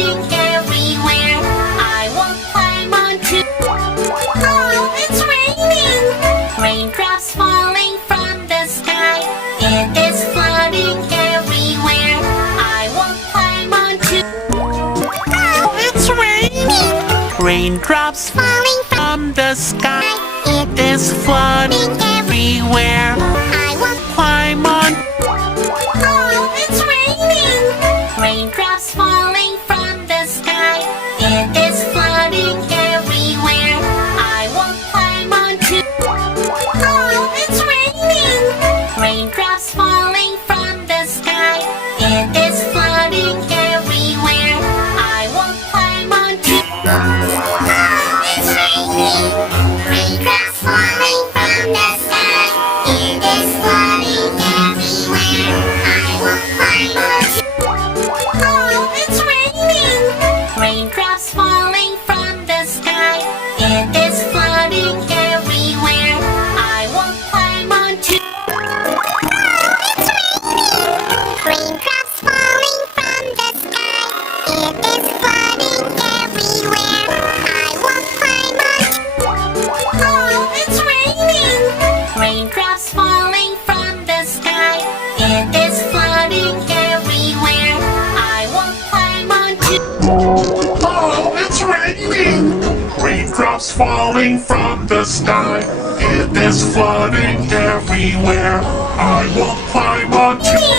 flooding everywhere. I won't climb onto. Oh, it's raining! Raindrops falling from the sky. It is flooding everywhere. I won't climb onto. Oh, it's raining! Raindrops falling from the sky. It is flooding everywhere. I won't climb on. Oh, it's raining! Raindrops falling from the sky. It is flooding everywhere. I won't climb onto. Oh, it's raining! Raindrops falling from the sky. It is flooding everywhere. I won't climb onto. Oh, it's raining! Raindrops falling from the sky. It is flooding everywhere. I won't climb onto. Oh, it's raining! Raindrops falling from the sky. It is flooding everywhere. I won't climb onto. Oh, it's raining! Raindrops falling from the sky. It is flooding everywhere. I won't climb onto. Oh, it's raining! Raindrops falling from the sky. It is flooding everywhere. I won't climb onto. Oh, it's raining! Raindrops falling from the sky. It is flooding everywhere. I won't climb onto.